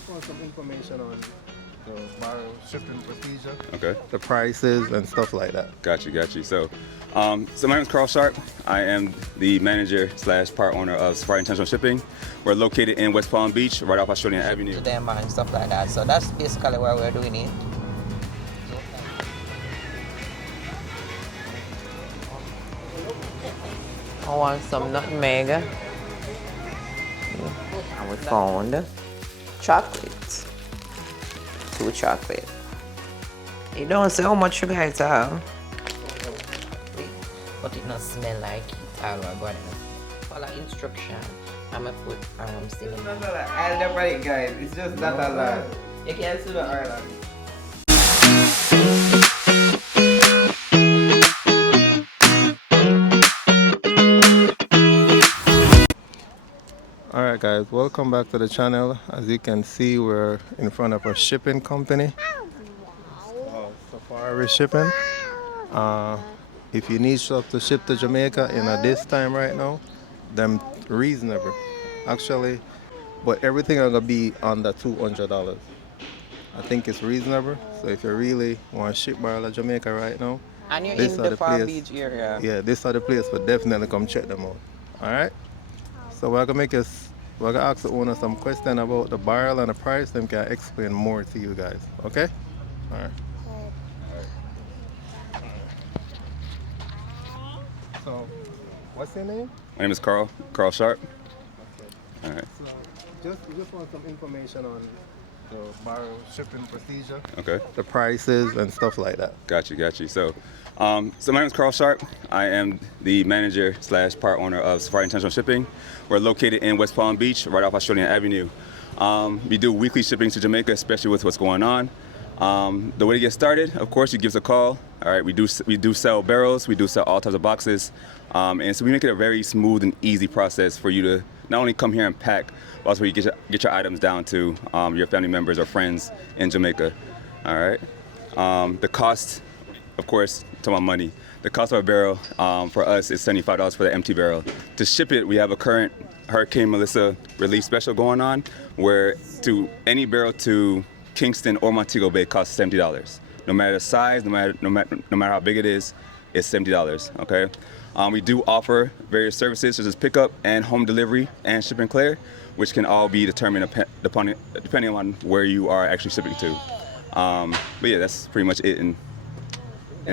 just want some information on the barrel shipping procedure. Okay. The prices and stuff like that. Got you. So my name is Carl Sharp. I am the manager / part owner of Safari Intentional Shipping. We're located in West Palm Beach, right off Australian Avenue. To them and stuff like that. So that's basically where we're doing it. I want some nutmeg. And we found chocolate. 2 chocolate. It don't say how much sugar it have. But it not smell like it. All we're going to follow instruction. I'm gonna put cinnamon. I'll never it, guys. It's just not a lot. You can see the island. Alright guys, welcome back to the channel. As you can see, we're in front of a shipping company. Safari Shipping. If you need stuff to ship to Jamaica in this time right now, them reasonable. Actually, but everything are gonna be under $200. I think it's reasonable. So if you really want to ship barrel to Jamaica right now, And you're this in are the Palm Beach area. yeah, this are the place, but definitely come check them out. Alright? So we're gonna ask the owner some question about the barrel and the price, then can explain more to you guys. Okay? Alright. So what's your name? My name is Carl Sharp. All right. So just want some information on the barrel shipping procedure. Okay. The prices and stuff like that. Got you. So my name is Carl Sharp. I am the manager / part owner of Safari Intentional Shipping. We're located in West Palm Beach, right off Australian Avenue. We do weekly shipping to Jamaica, especially with what's going on. The way to get started, of course, you give us a call. All right, we do sell barrels, we do sell all types of boxes, and so we make it a very smooth and easy process for you to not only come here and pack, but also you get your items down to your family members or friends in Jamaica. All right. The cost, of course, to my money. The cost of a barrel for us is $75 for the empty barrel. To ship it, we have a current Hurricane Melissa relief special going on, where to any barrel to Kingston or Montego Bay costs $70. No matter the size, no matter how big it is, it's $70. Okay. We do offer various services such as pickup and home delivery and ship and clear, which can all be determined depending on where you are actually shipping to. But yeah, that's pretty much it in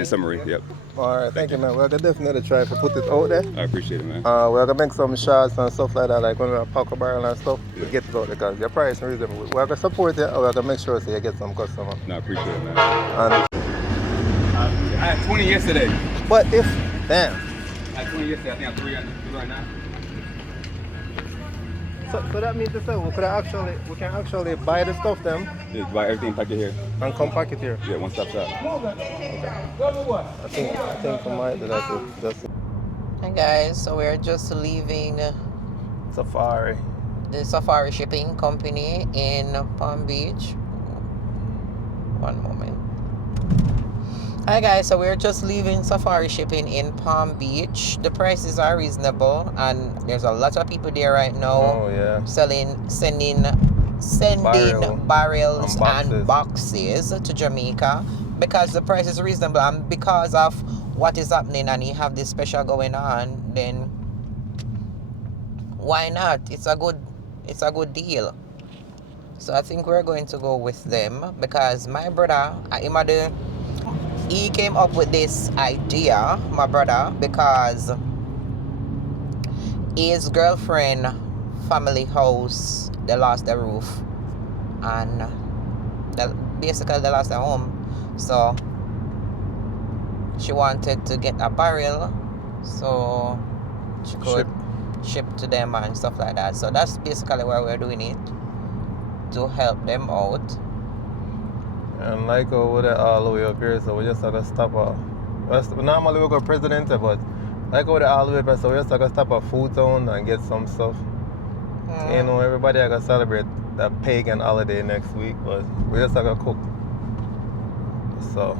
summary. Yep. Alright, thank you man. We're gonna definitely try to put it out there. I appreciate it, man. We're gonna make some shots and stuff like that, like when we pack a barrel and stuff, we get it out there because your price is reasonable. We're gonna support you, and we're gonna make sure so you get some customer. No, I appreciate it, man. And I had 20 yesterday. but if damn. I had 20 yesterday. I think I'm 3 right now. So that means to say we can actually buy the stuff them Just buy everything, pack it here. and come pack it here. Yeah, one-stop shop. I think we might do that too. Just Hey guys, so we're just leaving Safari. the Safari Shipping Company in Palm Beach. One moment. Hi guys, so we're just leaving Safari Shipping in Palm Beach. The prices are reasonable and there's a lot of people there right now Oh yeah. sending barrels and boxes to Jamaica because the price is reasonable and because of what is happening and you have this special going on, then why not? It's a good deal. So I think we're going to go with them because my brother, he came up with this idea, my brother, because his girlfriend family house, they lost their roof and basically they lost their home. So she wanted to get a barrel so she could ship to them and stuff like that. So that's basically why we're doing it, to help them out. And like over there all the way up here, so we just have to stop normally we go Presidente, but like over there all the way up here, so we just have to stop at Food Town and get some stuff. You know, everybody are gonna celebrate that pagan holiday next week, but we just have to cook. So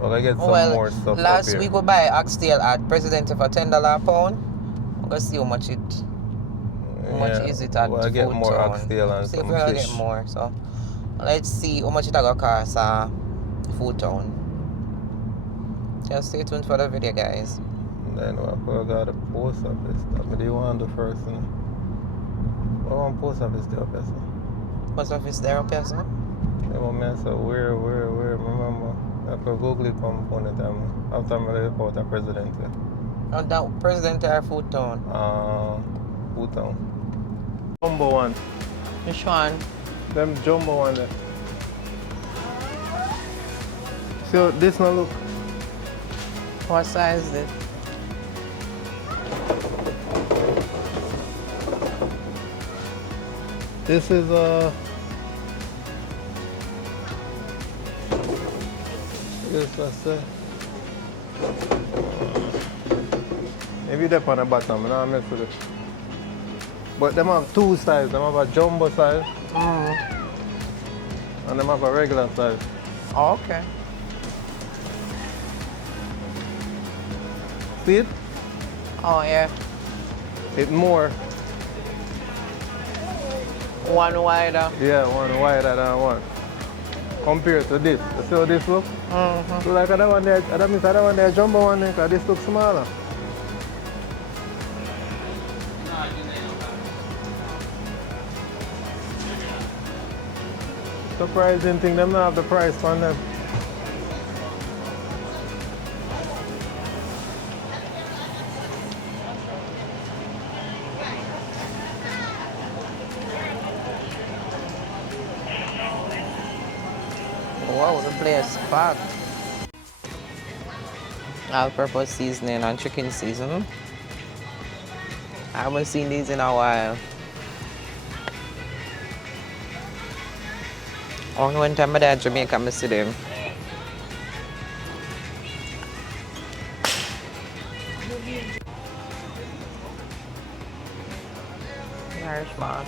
we're gonna get some more stuff. Last week we buy oxtail at Presidente for $10 a pound. We're gonna see how much it How much is it at well, I get Food more Town? oxtail and See if some we're gonna fish. get more. So let's see how much it gonna cost Food Town. Just stay tuned for the video, guys. Then I forgot the post office. That do you want to do first? You know? What one post office there, person? Post office there up here, sir? Yeah, but man, so where? Remember, I could Google it from one time after I left out the president. Oh, that President or Food Town? Food Town. Jumbo one. Which one? Them jumbo one there. So this now look. What size is it? This is yes, I say. Maybe they're on the bottom, I don't mess with it. But them have two sizes. Them have a jumbo size and them have a regular size. Oh, okay. See it? Oh, yeah. It more. One wider. Yeah, one wider than one. Compared to this. You see how this look? Mm-hmm. So like that one there, that means that one there jumbo one there, because this looks smaller. Surprising thing, them not have the price on them. Wow, the place packed. All-purpose seasoning and chicken seasoning. I haven't seen these in a while. Only one time my dad Jamaica, I see them. Irishman.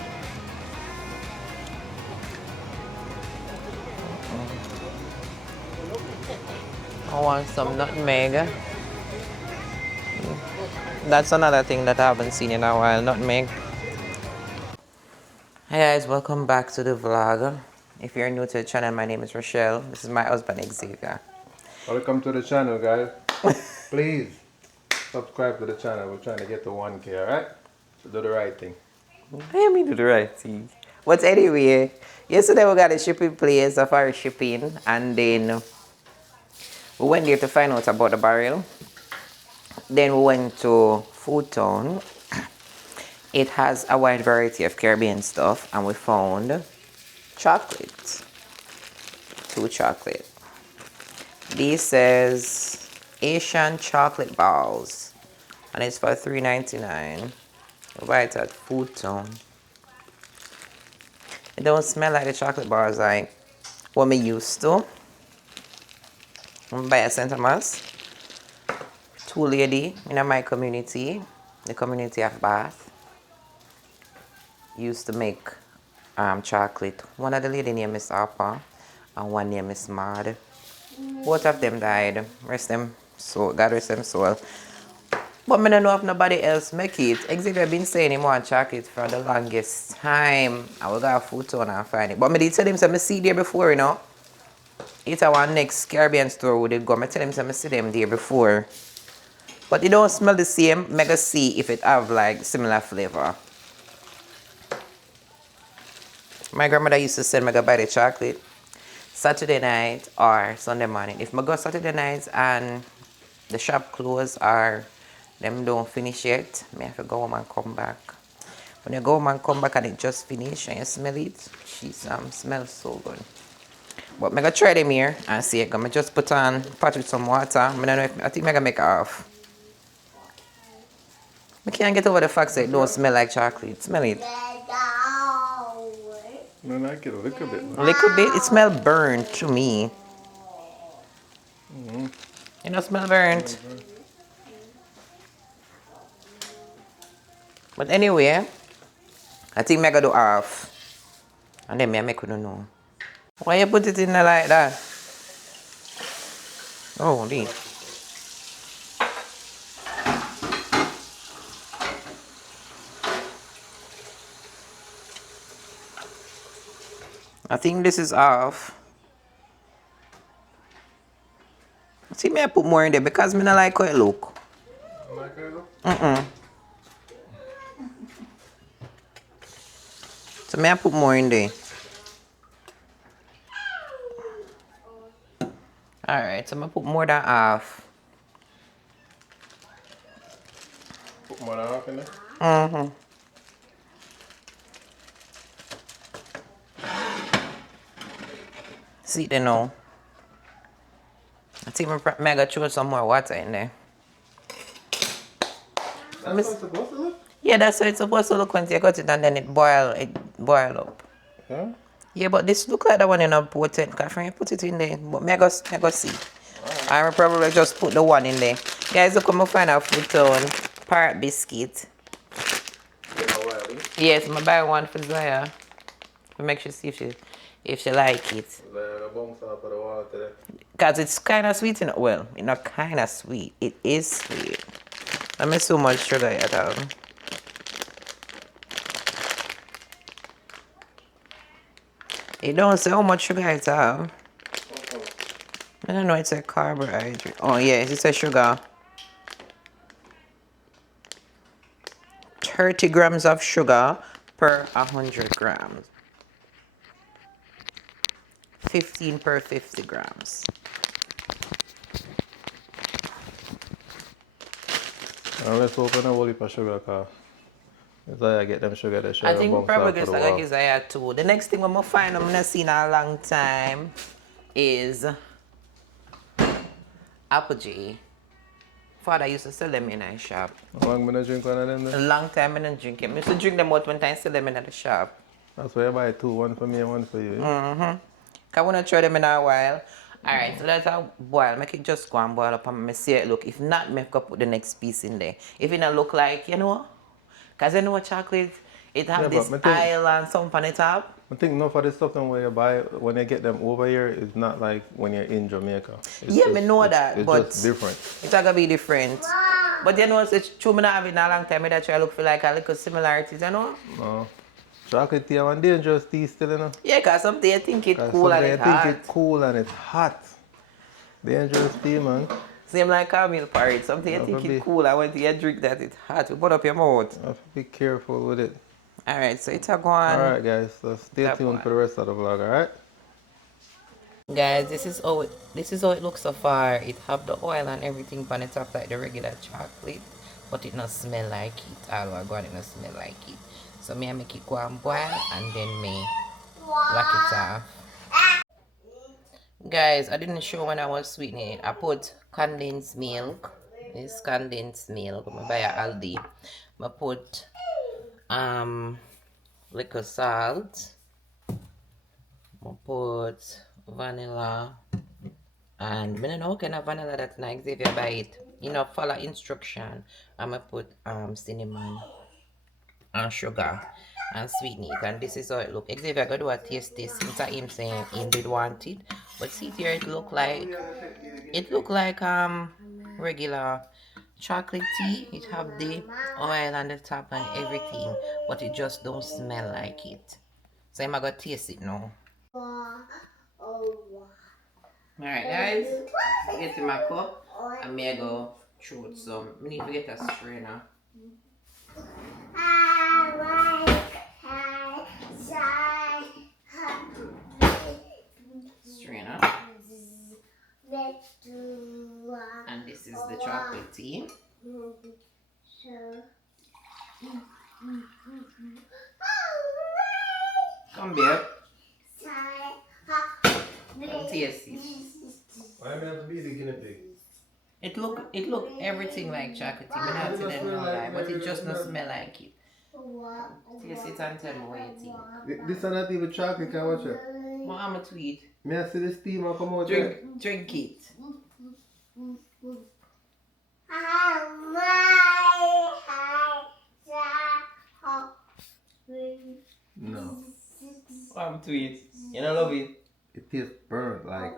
I want some nutmeg. That's another thing that I haven't seen in a while, nutmeg. Hey guys, welcome back to the vlog. If you're new to the channel, my name is Rochelle. This is my husband Xavier. Welcome to the channel, guys. Please subscribe to the channel. We're trying to get to 1K, alright? So do the right thing. Let me do the right thing. But anyway, yesterday we got a shipping place of our shipping, and then we went there to find out about the barrel. Then we went to Food Town. It has a wide variety of Caribbean stuff, and we found chocolate. 2 chocolate. This says Asian chocolate balls, and it's for $3.99. Right at Food Town. It don't smell like the chocolate bars like what me used to. I'm by a St. Thomas. 2 lady in my community, the community of Bath, used to make chocolate. One of the lady named Miss Harper and one named Miss Mad. Both of them died. Rest them soul. God rest them soul. But I don't know if nobody else make it. Xavier been saying he want chocolate for the longest time. I will go to Food Town and find it. But I did tell him I see there before, you know. It's our next Caribbean store we did go. I tell him I see them there before. But it don't smell the same. I'm gonna see if it have like similar flavor. My grandmother used to send me to buy the chocolate Saturday night or Sunday morning. If I go Saturday night and the shop closed or them don't finish yet, I have to go home and come back. When you go home and come back and it just finished and you smell it, she's smells so good. But I'm gonna try them here and see it. I'm gonna just put on pot with some water. I don't know if I think I'm gonna make it off. I can't get over the fact that it don't smell like chocolate. Smell it. I like it a little bit. A little bit? It smells burnt to me. You know, smell burnt. But anyway, I think I'm gonna do half. And then I make you know. Why you put it in there like that? Oh, this. I think this is off. See, me I put more in there because me not like how it look. Like it look? So me I put more in there. Alright, so I'm gonna put more than half. Put more than half in there? See they know. I think me gotta throw some more water in there. That's how it's supposed to look? Yeah, that's how it's supposed to look once you cut it and then it boil up. Huh? Yeah, but this look like the one in a potent. Cause when you put it in there, but me go see. I will probably just put the one in there. Guys, look, I'm find a food on parrot biscuit. Yes, I'm buy one for Zaya. To make sure see if she like it. Cause it's kind of sweet, well, it's not kind of sweet. It is sweet. I miss so much sugar at all. It don't say how much sugar it have. I don't know, it's a carbohydrate. Oh yeah, it's a sugar. 30 grams of sugar per 100 grams. 15 per 50 grams. Let's open a whole heap of sugar car. That's how I get them sugar, the sugar I think bounce probably off of gonna the start wall. like Isaiah too. The next thing I'm gonna find I'm not seen in a long time is apogee. Father used to sell them in a shop. How long been I drink one of them A then? long time I didn't drink them. I used to drink them out one time, sell them in the shop. That's why I buy two, one for me and one for you. Yeah? I wanna try them in a while. Alright, so let's boil. Make it just go and boil up and see it look. If not, make up put the next piece in there. If it not look like, you know, cause you know chocolate, it have Yeah, this but I think- aisle and something on the top. I think enough of the stuff them where you buy when you get them over here is not like when you're in Jamaica. It's Yeah, just, me know that, it's but just different. it's gonna be different. But you know, it's true. Me not have it in a long time. I try look for like a little similarities, you know. No. Chocolate tea and dangerous tea still, you know. Yeah, cause something you think it 'Cause cool and something it you think hot. it's cool and it's hot. Dangerous tea, man. Same like caramel porridge. Something you Yeah, think probably. it cool and when you drink that it hot. You put up your mouth. You have to be careful with it. Alright, so it's a go on. Alright, guys. So stay That tuned one. for the rest of the vlog, alright? Guys, this is how it looks so far. It have the oil and everything on the top like the regular chocolate, but it not smell like it. All I got it not smell like it. So me I make it go and boil and then me lock it off. Guys, I didn't show when I was sweetening it. I put condensed milk. This condensed milk. I buy a Aldi. I put liquor salt. I put vanilla. And I don't know what kind of vanilla that's like if you buy it. You know, follow instruction. I'm gonna put cinnamon and sugar and sweeten it, and this is how it look. Xavier go do a taste this since him saying he did want it. But see here it look like regular chocolate tea. It have the oil on the top and everything, but it just don't smell like it. So I'm gonna taste it now. Alright guys, get in my cup and me go throw it some. I need to get a strainer. Strainer. And this is the chocolate tea. Come here. And taste it. Why am I have to be the guinea pig? It look everything like chocolate tea. I'm not telling no lie, but it just don't smell like it. Taste it and tell me what you think. This is not even chocolate, can watch it. I'm a tweet. May I see the steam and come out there? Drink it. No. I'm tweet. You don't love it. It tastes burnt, like.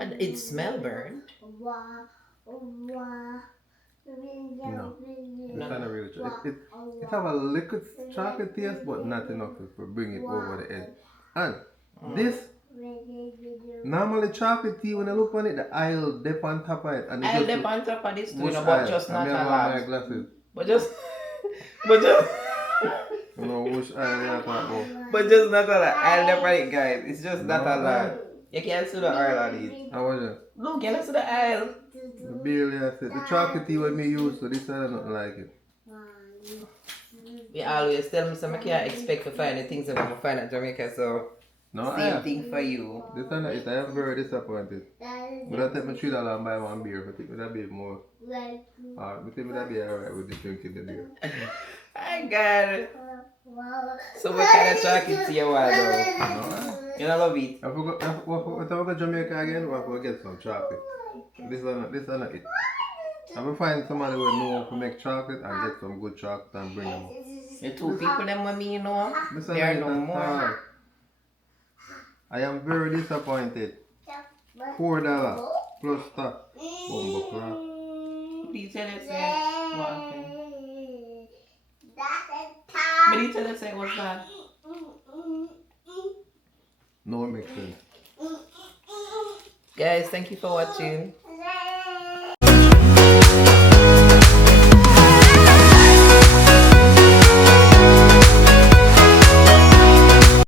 And it smell burnt. No. It's kind of really it have a liquid chocolate taste, but not enough to bring it over the edge. And This normally chocolate tea when I look on it, the aisle dip on top of it, and I'll dip on top of this too, you know, but just not a lot. Glasses. But just You know which aisle you are talking about? But just not a lot. I'll dip on it, guys. It's just not a lot. You can't see the aisle on it. How was it? look, you see the aisle. The barely I said the chocolate tea what me use, so this is nothing like it. We always tell me so I can't expect to find the things that we find at Jamaica, so No, same thing for you. This is not it. I am very disappointed. But I take my $3 and buy one beer, but I think that be more. I think that be alright with the drinking the beer. I got it. So what kind of chocolate tea you want though? You don't love it? If I go to Jamaica again, I will get some chocolate. This is not it. I will find somebody who know how to make chocolate and get some good chocolate and bring them up. The two people them with me, you know, they are no more. I am very disappointed. $4 plus tax. Did you tell us what happened? But did you tell us what's that? No, it makes sense. Guys, thank you for watching.